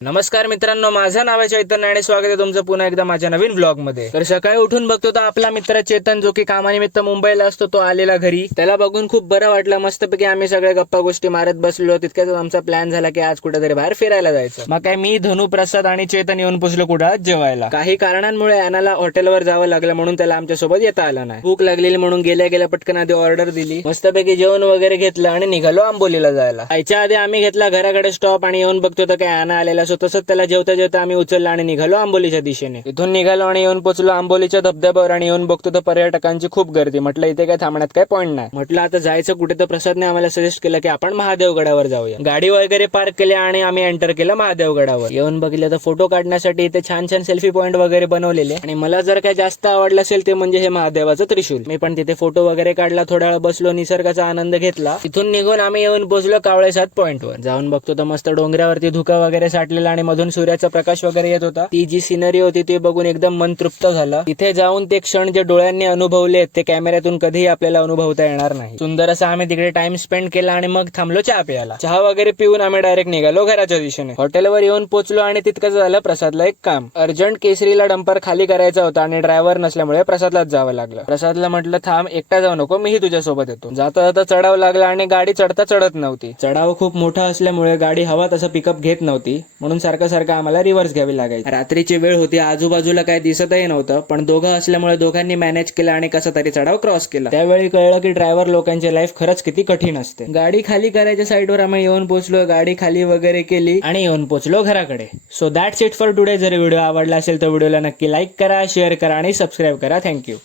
नमस्कार मित्रांनो, माझं नाव आहे चैतन्य आणि स्वागत आहे तुमचं पुन्हा एकदा माझ्या नवीन व्लॉग मध्ये। तर सकाळी उठून बघतो तर आपला मित्र चेतन, जो की कामानिमित्त मुंबईला असतो, तो आलेला घरी। त्याला बघून खूप बरं वाटलं। मस्तपैकी आम्ही सगळे गप्पा गोष्टी मारत बसलो। तितक्याच आमचा प्लॅन झाला की आज कुठेतरी बाहेर फिरायला जायचं। मग काय मी, धनु, प्रसाद आणि चेतन येऊन पोहोचलो कुठं, जेवायला। काही कारणांमुळे अनाला हॉटेलवर जावं लागलं, म्हणून त्याला आमच्यासोबत येता आलं नाही। भूक लागलेली म्हणून गेल्या गेल्या पटकन आधी ऑर्डर दिली, मस्तपैकी जेवण वगैरे घेतलं आणि निघालो आंबोलीला जायला। याच्या आधी आम्ही घेतला घराकडे स्टॉप आणि येऊन बघतो तर काय अना आलेला असतो। तसंच त्याला जेवता आम्ही उचलला आणि निघालो आंबोलीच्या दिशेने। इथून निघालो आणि येऊन पोहोचलो आंबोलीच्या धबधब्यावर आणि येऊन बघतो तर पर्यटकांची खूप गर्दी। म्हटलं इथे काय थांबण्यात काय पॉईंट नाही। म्हटलं आता जायचं कुठे, तर प्रसादने आम्हाला सजेस्ट केलं की आपण महादेवगडावर जाऊया। गाडी वगैरे पार्क केली आणि आम्ही एंटर केलं महादेवगडावर। येऊन बघितलं तर फोटो काढण्यासाठी इथे छान छान सेल्फी पॉईंट वगैरे बनवलेले। आणि मला जर काय जास्त आवडलं असेल ते म्हणजे हे महादेवाचं त्रिशूल। मी पण तिथे फोटो वगैरे काढला, थोडा वेळ बसलो, निसर्गाचा आनंद घेतला। तिथून निघून आम्ही येऊन पोहोचलो कावळेसाद पॉईंट वर। जाऊन बघतो तर मस्त डोंगरावरती धुका वगैरे साठलेला आणि मधून सूर्याचा प्रकाश वगैरे येत होता। ती जी सिनरी होती ती बघून एकदम मन तृप्त झालं। तिथे जाऊन ते क्षण जे डोळ्यांनी अनुभवले ते कॅमेऱ्यातून कधीही आपल्याला अनुभवता येणार नाही। सुंदर असा आम्ही तिकडे टाइम स्पेंड केला आणि मग थांबलो चहा प्यायला। चहा वगैरे पिऊन आम्ही डायरेक्ट निघालो घराच्या दिशेने। हॉटेलवर येऊन पोहोचलो आणि तितकंच झालं प्रसादला एक काम। अर्जंट केसरीला डंपर खाली करायचा होता आणि ड्रायव्हर नसल्यामुळे प्रसादलाच जावं लागलं। प्रसादला म्हटलं थांब, एकटा जाऊ नको, मीही तुझ्या सोबत येतो। जाता जाता चढाव लागला आणि गाडी चढता चढत नव्हती। चढाव खूप मोठा असल्यामुळे गाडी हवा तसं पिकअप घेत नव्हती, म्हणून सारखं सारखं आम्हाला रिव्हर्स घ्यावी लागायची। रात्रीची वेळ होती, आजूबाजूला काही दिसतही नव्हतं, पण दोघं असल्यामुळे दोघांनी मॅनेज केलं आणि कसा तरी चढाव क्रॉस केला। त्यावेळी कळलं की ड्रायव्हर लोकांची लाईफ खरंच किती कठीण असते। गाडी खाली करायच्या साईडवर आम्ही येऊन पोहोचलो, गाडी खाली वगैरे केली आणि येऊन पोहोचलो घराकडे। So that's it for today. जर व्हिडिओ आवडला असेल तर व्हिडिओला नक्की लाईक करा, शेअर करा आणि सबस्क्राईब करा। थँक्यू।